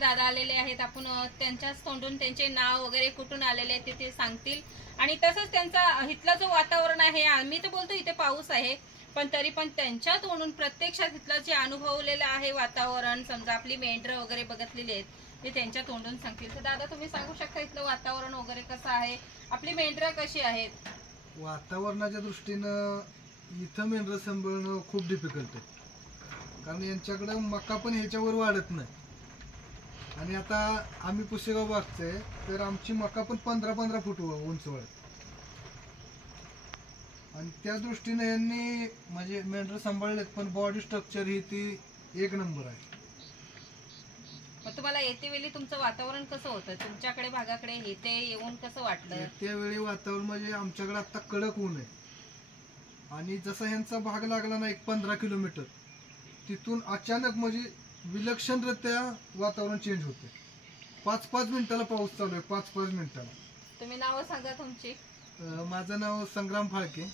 दादा आलेले आहेत, आपण त्यांच्याच तोंडून त्यांचे नाव वगैरे कुठून आलेले आहेत ते सांगतील. आणि तसंच त्यांचा इथला जो वातावरण आहे, आम्ही तर बोलतो इथे पाऊस आहे, पण तरी पण त्यांच्या तोंडून प्रत्यक्षात इथलं जे अनुभवलेलं आहे वातावरण, समजा आपली मेंढरं वगैरे बघितलेली आहेत ते त्यांच्या तोंडून सांगतील. तर दादा तुम्ही सांगू शकता इथलं वातावरण वगैरे कसं आहे, आपली मेंढरं कशी आहेत? वातावरणाच्या दृष्टीनं इथं मेंढरं सांभाळणं खूप डिफिकल्ट आहे, कारण यांच्याकडं मका पण ह्याच्यावर वाढत नाही. आणि आता आम्ही पुसेगाव बघतोय तर आमची मका पण 15-15 फूट उंच वाढत. आणि त्या दृष्टीने यांनी म्हणजे मेंढरं सांभाळलेत, पण बॉडी स्ट्रक्चर ही ती एक नंबर आहे. मग तुम्हाला येते वेळी तुमचं वातावरण कसं होतं, तुमच्याकडे भागाकडे येते येऊन कसं वाटलं? त्यावेळी वातावरण म्हणजे आमच्याकडे आता कडक ऊन आहे, आणि जसा ह्यांचा भाग लागला ना 15 किलोमीटर, तिथून अचानक म्हणजे विलक्षणरित्या वातावरण चेंज होते. 5-5 मिनिटाला पाऊस चालू आहे, 5-5 मिनिटाला. तुम्ही नाव सांगा तुमची. माझं नाव संग्राम फाळके.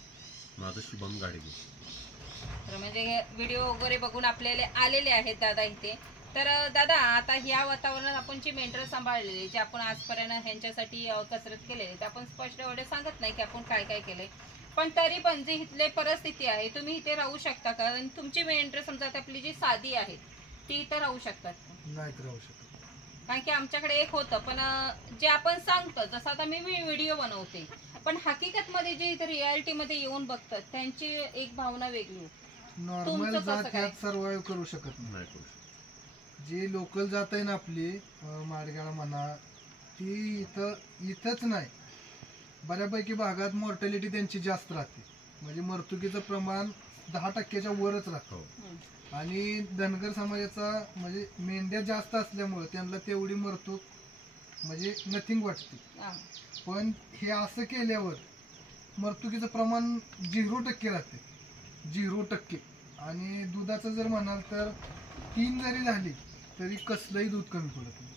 माझं शुभम गाडगे. तर म्हणजे व्हिडिओ वगैरे बघून आपल्याला आलेले आहेत दादा इथे. तर दादा आता ह्या वातावरणात आपण जी मेंढरं सांभाळलेली, जे आपण आजपर्यंत ह्यांच्यासाठी कसरत केलेली, तर आपण स्पष्ट एवढे सांगत नाही की आपण काय काय केलंय, पण तरी पण जी इथली परिस्थिती आहे, तुम्ही इथे राहू शकता का? आणि तुमची मेंढरं समजा आपली जी साधी आहे ती इथं राहू शकतात? नाही राहू शकत, कारण की आमच्याकडे एक होतं, पण जे आपण सांगतो, जसं आता मी व्हिडिओ बनवते, पण हकीकत मध्ये जे इथे रियालिटी मध्ये येऊन बघतात त्यांची एक भावना वेगळी. नॉर्मल जात ह्यात सर्वाइव्ह करू शकत नाही. जी लोकल जात आहे ना आपली माडगाळा म्हणा, ती इथंच नाही, बऱ्यापैकी भागात मॉर्टॅलिटी त्यांची जास्त राहते, म्हणजे मरतुकीचं प्रमाण 10%च्या वरच राहतं. आणि धनगर समाजाचा म्हणजे मेंढ्या जास्त असल्यामुळे त्यांना तेवढी मरतूक म्हणजे नथिंग वाटते. पण हे असं केल्यावर मरतुकीचं प्रमाण 0% राहते, 0%. आणि दुधाचं जर म्हणाल तर 3 जरी झाली तरी कसलंही दूध कमी पडत नाही.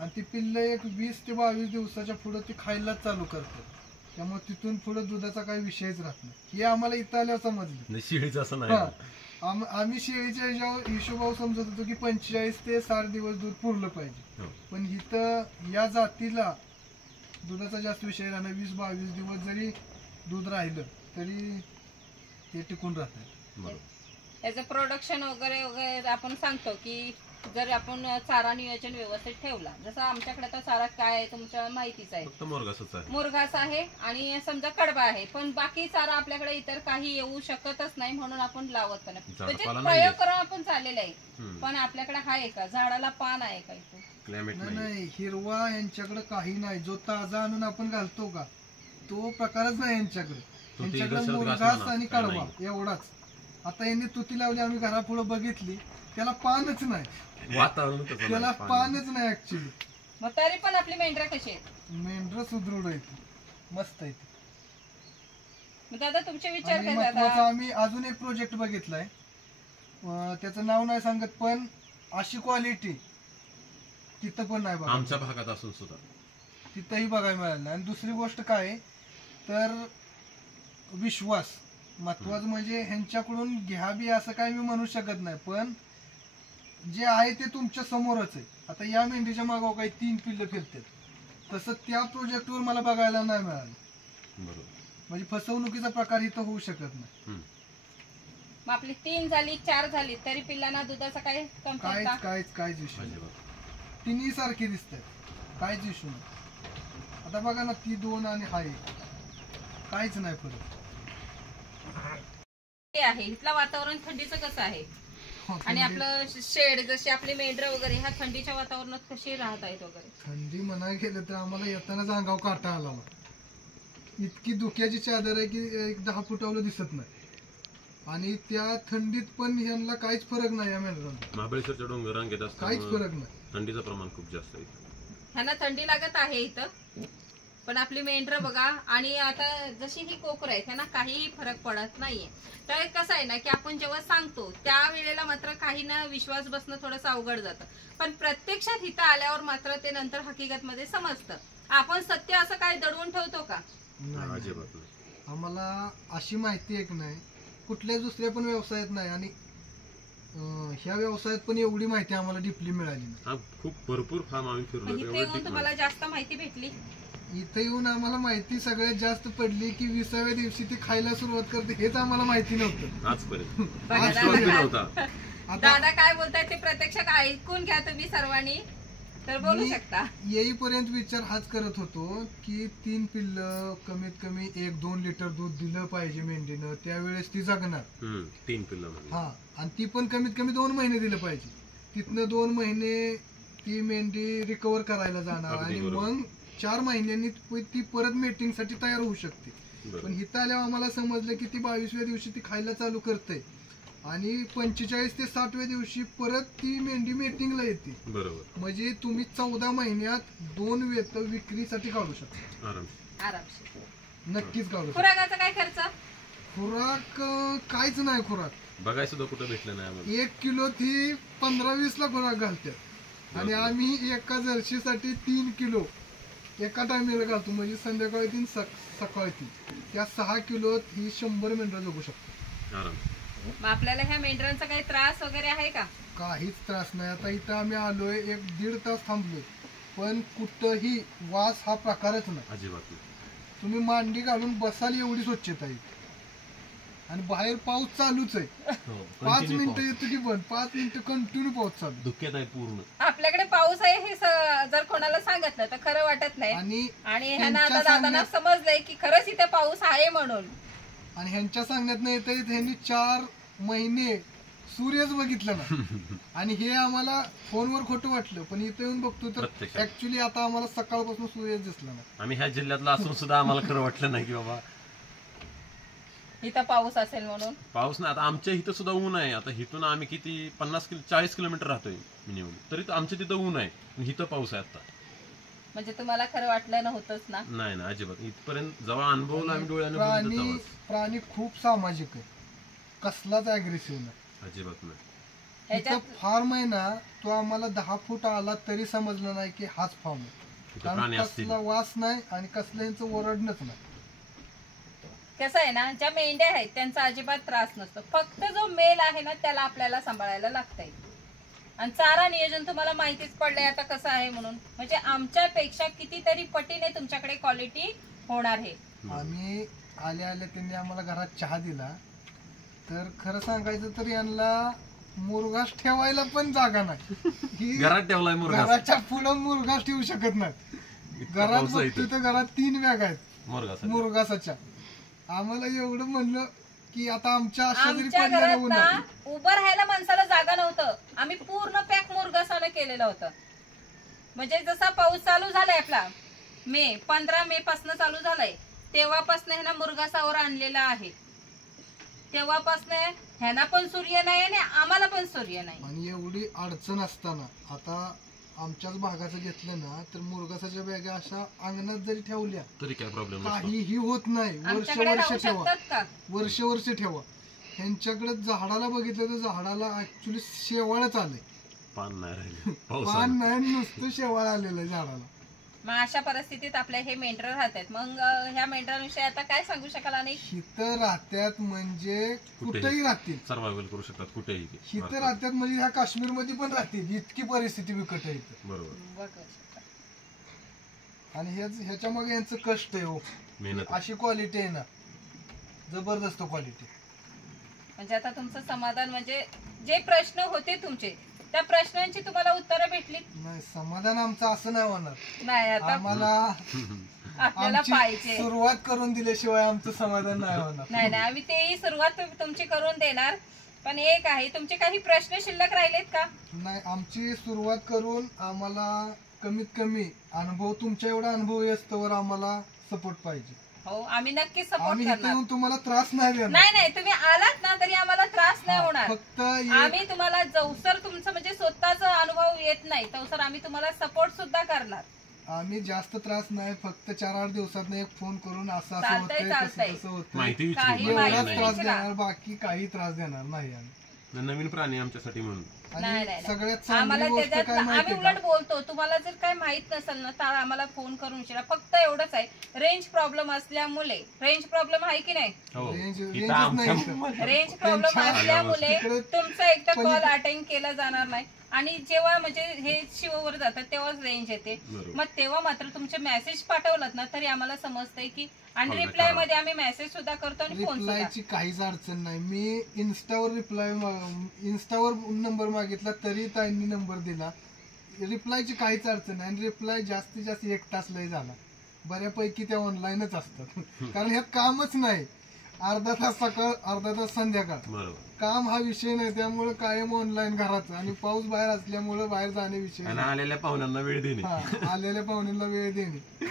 आणि ती पिल्लं एक 20 ते 22 दिवसाच्या पुढे ती खायलाच चालू करतात, त्यामुळे तिथून पुढे दुधाचा काही विषयच राहत नाही. हे आम्हाला इथं आल्यावर समजलं. शेळीचं असं नाही, आम्ही शेळीच्या हिशोबावर समजत होतो की 45 ते 60 दिवस दूध पुरलं पाहिजे, पण इथं या जातीला दुधाचा जास्त विषय राहणार. 20-22 दिवस जरी दूध राहिलं तरी ते टिकून राहतात. याचं प्रोडक्शन वगैरे वगैरे आपण सांगतो की जर आपण चारा नियोजन व्यवस्थित ठेवला, जसं आमच्याकडे तर चारा काय आहे तुमच्या माहितीच आहे, मुरघास आहे आणि समजा कडबा आहे, पण बाकी चारा आपल्याकडे इतर काही येऊ शकतच नाही, म्हणून आपण लावत पण म्हणजे प्रयोग करून आपण चाललेला आहे. पण आपल्याकडे आहे का झाडाला पान आहे का इथे? नाही, हिरवा यांच्याकडे काही नाही. जो ताजा आणून आपण घालतो का तो प्रकारच नाही यांच्याकडे. यांच्याकडे मुरघास आणि कडबा एवढाच. आता यांनी तुती लावली, आम्ही घरापुढे बघितली, त्याला पानच नाही, त्याला पानच नाही ऍक्च्युली. मग तरी पण आपली मेंढरं कशी आहेत? मेंढरं सुदृढ आहेत, मस्त आहेत. दादा तुमचे विचार काय? महत्वाचा आम्ही अजून एक प्रोजेक्ट बघितलाय, त्याचं नाव नाही सांगत, पण अशी क्वालिटी तिथं पण नाही बघा, आमच्या भागात असून सुद्धा तिथंही बघायला मिळालं नाही. आणि दुसरी गोष्ट काय तर विश्वास महत्वाचं, म्हणजे ह्यांच्याकडून घ्या बी असं काय मी म्हणू शकत नाही, पण जे आहे ते तुमच्या समोरच आहे. आता या मेंढीच्या मागाव काही 3 पिल्लं फिरतात, तसं त्या प्रोजेक्टवर मला बघायला नाही मिळालं. म्हणजे फसवणुकीचा प्रकार इथं होऊ शकत नाही. मग आपली 3 झाली 4 झाली तरी पिल्लांना दुधाचा काय कमतरता? काहीच इश्यू नाही, तिन्ही सारखी दिसतात, काहीच इश्यू नाही. आता बघा ना, ती 2 आणि हा 1, काहीच नाही फरक आहे. इथलं वातावरण थंडीचं कसं आहे? आणि आपलं शेड जशी आपली मेंढरं वगैरे ह्या थंडीच्या वातावरणात कशी राहत आहेत वगैरे? थंडी म्हणायला गेलं तर आम्हाला येतानाच अंगावर काटा आला. इतकी धुक्याची चादर आहे की 10 फुटावलं दिसत नाही, आणि त्या थंडीत पण ह्यांना काहीच फरक नाही. या मेंढरांना महाबळेश्वरच्या डोंगर रांगेत काहीच फरक नाही, थंडीचं प्रमाण खूप जास्त आहे. ह्यांना थंडी लागत आहे इथं, पण आपली मेंढरं बघा. आणि आता जशी ही कोकरं आहेत ह्यांना काहीही फरक पडत नाहीये. तर कसं आहे ना की आपण जेव्हा सांगतो त्यावेळेला मात्र काही ना विश्वास बसणं थोडंसं अवघड जातं, पण प्रत्यक्षात इथं आल्यावर मात्र ते नंतर हकीकत मध्ये समजतं. आपण सत्य असं काय दडवून ठेवतो का? आम्हाला अशी माहिती एक नाही, कुठल्याच दुसऱ्या पण व्यवसायात नाही. आणि ह्या व्यवसायात पण एवढी माहिती आम्हाला डीपली मिळाली नाही. हा खूप भरपूर फार्म आम्ही फिरलो इथे येऊन तुम्हाला जास्त माहिती भेटली. इथे येऊन आम्हाला माहिती सगळ्यात जास्त पडली की 20व्या दिवशी ती खायला सुरुवात करते हेच आम्हाला माहिती नव्हतं आजपर्यंत. बघा आज सुरुवात दादा नव्हता. दादा काय बोलताय ते प्रत्यक्षात ऐकून घ्या तुम्ही सर्वांनी, तर बोलू मी शकता. येईपर्यंत विचार हाच करत होतो की 3 पिल्लं कमीत कमी 1-2 लिटर दूध दिलं पाहिजे मेंढीनं, त्यावेळेस ती जगणार. 3 पिल्लं म्हणजे. हा, आणि ती पण कमीत कमी 2 महिने दिलं पाहिजे. तिथनं 2 महिने ती मेंढी रिकवर करायला जाणार अगदी आणि बरोबर. मग 4 महिन्यांनी ती परत मेटिंग साठी तयार होऊ शकते. बरोबर. पण इथं आल्यावर आम्हाला समजलं की ती 22व्या दिवशी ती खायला चालू करते आणि 45 ते 60व्या दिवशी परत ती मेंढी मेटिंगला येते. बरोबर. म्हणजे तुम्ही 14 महिन्यात 2 वेत विक्रीसाठी काढू शकता. आरामशीर. नक्कीच काढू शकता. खुराकाचा काय खर्च? खुराक काहीच नाही. खुराक बघाय सुद्धा कुठं भेटलं नाही आम्हाला. 1 किलो ती 15-20 ला खुराक घालतात आणि आम्ही एका जर्शीसाठी 3 किलो एका टायमिंगला घालतो. म्हणजे संध्याकाळी 3 सकाळी 3, त्या 6 किलोत ही 100 मेंढरं जगू शकतो. आराम. मग आपल्याला ह्या मेंढरांचा काही त्रास वगैरे आहे का? काहीच त्रास नाही. आता इथं आम्ही आलोय 1-1.5 तास थांबलोय पण कुठंही वास हा प्रकारच नाही. अजिबात नाही. तुम्ही मांडी घालून बसाल एवढी स्वच्छता आहे. आणि बाहेर पाऊस चालूच आहे. हो, 5 continue मिनिटं पाऊस. येतो की पण 5 मिनिटं कंटिन्यू पाऊस चालू. धुक्यात आहे पूर्ण. आपल्याकडे पाऊस आहे हे जर कोणाला सांगितलं तर खरं वाटत नाही. आणि ह्यांना आता दादांना समजलंय की खरंच इथे पाऊस आहे म्हणून. आणि ह्यांच्या सांगण्यात नाही येत ह्यांनी 4 महिने सूर्यच बघितला ना. आणि हे आम्हाला फोनवर खोटं वाटलं पण इथं येऊन बघतो तर प्रत्यक्षात. ऍक्च्युली आता आम्हाला सकाळपासून सूर्यच दिसला नाही. आम्ही ह्या जिल्ह्यातला असून सुद्धा आम्हाला खरं वाटलं नाही की बाबा इथं पाऊस असेल म्हणून. पाऊस नाही. आता आमच्या इथं सुद्धा ऊन आहे. आता इथून आम्ही किती 40 किलोमीटर राहतोय मिनिमम, तरी आमच्या तिथं ऊन आहे. इथं पाऊस आहे आता. म्हणजे तुम्हाला खरं वाटलं नव्हतंच ना? नाही ना, अजिबात. इथपर्यंत जेव्हा अनुभवला आम्ही डोळ्याने बघितलं तेव्हाच. प्राणी खूप सामाजिक आहे. कसलाच अग्रेसिव्ह नाही. अजिबात नाही. इथं फार्म आहे ना, तो आम्हाला 10 फूट आला तरी समजलं नाही की हाच फार्म आहे. इथं कारण प्राणी असतील. कसला वास नाही आणि कसलं यांचं ओरडणंच नाही. कसं आहे ना, ज्या मेंढ्या आहेत त्यांचा अजिबात त्रास नसतो. फक्त जो मेल आहे ना त्याला आपल्याला सांभाळायला लागतंय. आणि चारा नियोजन तुम्हाला माहितीच पडलंय आता कसं आहे म्हणून. म्हणजे आमच्यापेक्षा कितीतरी पटीने तुमच्याकडे क्वालिटी होणार आहे. आम्ही आल्या त्यांनी आम्हाला घरात चहा दिला तर खरं सांगायचं तर यांना मुरघास ठेवायला पण जागा नाही. ही घरात ठेवलाय मुरघास. घराच्या पुढं मुरघास ठेवू शकत नाही. इतका घरात पाऊस आहे बघतो इथं. तर घरात 3 बॅग आहेत मुरघास. मुरघासाच्या. आम्हाला एवढं म्हणलं की आता आमच्या अशा जरी आमच्या पडल्या घरात उन्हात ना उभं राहायला माणसाला जागा नव्हतं. आम्ही पूर्ण पॅक मुरघासानं केलेलं होतं. म्हणजे जसा पाऊस चालू झालाय आपला 15 मे पासून चालू झालाय तेव्हापासून ह्यांना मुरघासावर आणलेला आहे. तेव्हापासून ह्यांना पण सूर्य नाही आणि आम्हाला पण सूर्य नाही. आणि एवढी अडचण असताना आता आमच्याच भागाचं घेतलं ना तर मुरघासाच्या बॅगा अशा अंगणात जरी ठेवल्या तरी काय प्रॉब्लेम नसतो. काहीही होत नाही. आमच्याकडे वर्ष राहू ठेवा, शकतात का? वर्ष ठेवा. ह्यांच्याकडे झाडाला बघितलं तर झाडाला ऍक्च्युली शेवाळच आलंय. पान नाही राहिले. पाऊस पान आला. नाही, नुसतं शेवाळ आलेलं आहे झाडाला. मग अशा परिस्थितीत आपले हे मेंढर राहतात. मग ह्या मेंढरांविषयी आता काय सांगू शकाल? आणि इथं राहत्यात म्हणजे कुठेही राहतील. सर्वायवल करू शकतात कुठेही. इथं राहत्यात म्हणजे ह्या काश्मीरमध्ये पण राहतील. इतकी परिस्थिती बिकट आहे इथं. बरोबर. आणि ह्याच्या मागे यांचं कष्ट आहे हो. मेहनत. अशी क्वालिटी आहे ना, जबरदस्त क्वालिटी. म्हणजे आता तुमचं समाधान म्हणजे जे प्रश्न होते तुमचे त्या प्रश्नांची तुम्हाला उत्तरं भेटली? नाही, समाधान आमचं असं नाही होणार. नाही, आता आम्हाला आपल्याला आमची पाहिजे. सुरुवात करून दिल्याशिवाय आमचं समाधान नाही होणार. नाही नाही, आम्ही तेही सुरुवात तुमची करून देणार. पण एक आहे, तुमचे काही प्रश्न शिल्लक राहिलेत का? नाही, आमची सुरुवात करून आम्हाला कमीत कमी अनुभव, तुमच्या एवढा अनुभव येस्तवर आम्हाला सपोर्ट पाहिजे. हो, आम्ही नक्कीच सपोर्ट आम्ही इथे करणार. येऊन तुम्हाला त्रास नाही देणार. नाही नाही, तुम्ही आलात ना तरी आम्हाला त्रास नाही होणार. फक्त आम्ही तुम्हाला जवसर तुमचं म्हणजे स्वतःचा अनुभव येत नाही तवसर आम्ही तुम्हाला सपोर्ट सुद्धा करणार. आम्ही जास्त त्रास नाही, फक्त 4-8 दिवसात एक फोन करून असं चालतंय, होतंय, चालतंय. तसं होतंय, माहिती काही विचारू. माहिती एवढाच नाही. त्रास देणार, बाकी काही त्रास देणार नाही आम्ही. नवीन प्राणी आमच्यासाठी म्हणून नाही, आणि नाही. सगळ्यात आम्हाला चांगली गोष्ट त्याच्यात काय आम्ही माहितीये उलट का? बोलतो, तुम्हाला जर काय माहित नसेल ना तर आम्हाला फोन करून विचारा. फक्त एवढंच आहे, रेंज प्रॉब्लेम असल्यामुळे, रेंज प्रॉब्लेम आहे की नाही, हो. रेंज इथं रेंजच आमच्या नाही. रेंज प्रॉब्लेम त्यांच्या असल्यामुळे तिकडे तुमचा एकदा कॉल पलीकडे- अटेंड केला जाणार नाही. आणि जेव्हा म्हणजे हे शिववर जातात तेव्हाच रेंज येते. बरोबर. मग तेव्हा मात्र तुमचे मेसेज पाठवलात ना तरी आम्हाला समजतंय की, आणि Call back रिप्लाय करा. मध्ये आम्ही मेसेज सुद्धा करतो आणि फोन सुद्धा. रिप्लायची काहीच अडचण नाही. मी इन्स्टावर नंबर मागितला तरी ताईंनी नंबर दिला. रिप्लायची काहीच अडचण नाही. आणि रिप्लाय जास्तीत जास्त 1 तास लय झाला. बऱ्यापैकी त्या ऑनलाईनच असतात. कारण ह्यात कामच नाही. अर्धा तास सकाळ, अर्धा तास संध्याकाळ, बरोबर. काम हा विषय नाही. त्यामुळे कायम ऑनलाईन घराचं, आणि पाऊस बाहेर असल्यामुळे बाहेर जाणे विषय आणि नाही. आलेल्या पाहुण्यांना वेळ देणे. हा, आलेल्या पाहुण्यांना वेळ देणे.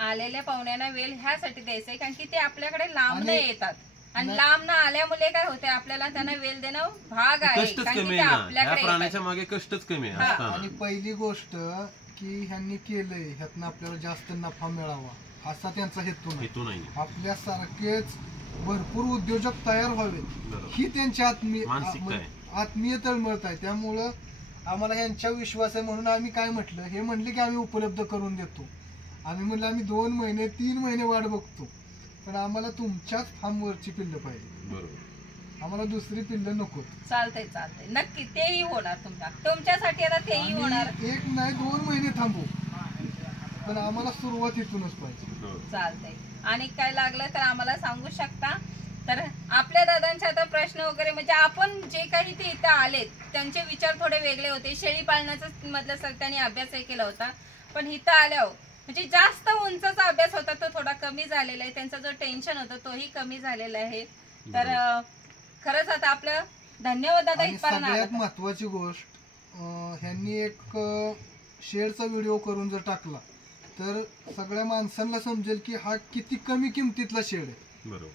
आलेल्या पाहुण्यांना वेळ ह्यासाठी द्यायचंय कारण की ते आपल्याकडे लांब आणि- न येतात, आणि लांब न आल्यामुळे काय होते, आपल्याला त्यांना वेळ देणं भाग आहे. कष्टच कारण की कमी ते आहे ना, आपल्याकडे ह्या प्राण्याच्या येतात. मागे कष्टच कमी आहे हा. आणि असताना. पहिली गोष्ट की ह्यांनी केलंय, ह्यातनं आपल्याला जास्त नफा मिळावा असा त्यांचा हेतू नाही. हेतू नाही. आपल्यासारखेच भरपूर उद्योजक तयार व्हावे बरोबर. ही त्यांची मानसिकता आहे. आत्मीय तळमळत आहे. त्यामुळं आम्हाला ह्यांच्या विश्वास आहे, म्हणून आम्ही काय म्हटलं, हे म्हणले की आम्ही उपलब्ध करून देतो. आम्ही म्हणलं आम्ही 2 महिने 3 महिने वाट बघतो, पण आम्हाला तुमच्याच फार्मवरची पिल्लं पाहिजे. बरोबर. आम्हाला दुसरी पिल्लं नको. चालतंय चालतंय, नक्की तेही होणार तुमच्यासाठी. आता तेही होणार. 1 नाही 2 महिने थांबू, पण आम्हाला सुरुवात इथूनच पाहिजे. हो. चालतंय. आणि काय लागलं तर आम्हाला सांगू शकता. तर आपल्या दादांचे आता प्रश्न वगैरे, म्हणजे आपण जे काही ते इथं आलेत त्यांचे विचार थोडे वेगळे होते. शेळी पालनाचा मधला सर त्यांनी अभ्यासही केला होता, पण इथं आल्यावर म्हणजे जास्त उंचचा अभ्यास होता तो थोडा कमी झालेला आहे. त्यांचा जो टेन्शन होता तोही कमी झालेला आहे. तर खरंच आता आपलं धन्यवाद दादा आणि इथपर्यंत सगळ्यात आलात. महत्वाची गोष्ट, ह्यांनी एक शेअरचा व्हिडिओ करून जर टाकला तर सगळ्या माणसांना समजेल की हा किती कमी किमतीतला शेड आहे. बरोबर.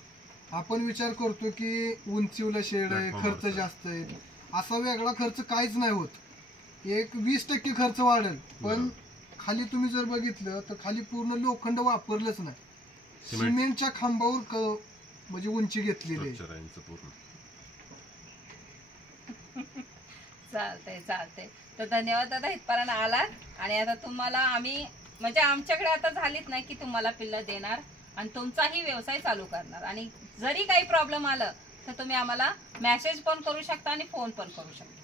आपण विचार करतो की उंचीवला शेड आहे, खर्च जास्त आहे. असा वेगळा खर्च काहीच नाही होत. एक 20% खर्च वाढेल, पण खाली तुम्ही जर बघितलं तर खाली पूर्ण लोखंड वापरलंच नाही. सिमेंटच्या खांबावर म्हणजे उंची घेतलेली आहे. अक्षरांचं पूर्ण. चालतंय चालतंय. तर धन्यवाद दादा इथपर्यंत आलात. आणि आता तुम्हाला आम्ही म्हणजे आमच्याकडे आता झालीच नाही की तुम्हाला पिल्लं देणार आणि तुमचाही व्यवसाय चालू करणार. आणि जरी काही प्रॉब्लेम आलं तर तुम्ही आम्हाला मेसेज पण करू शकता आणि फोन पण करू शकता.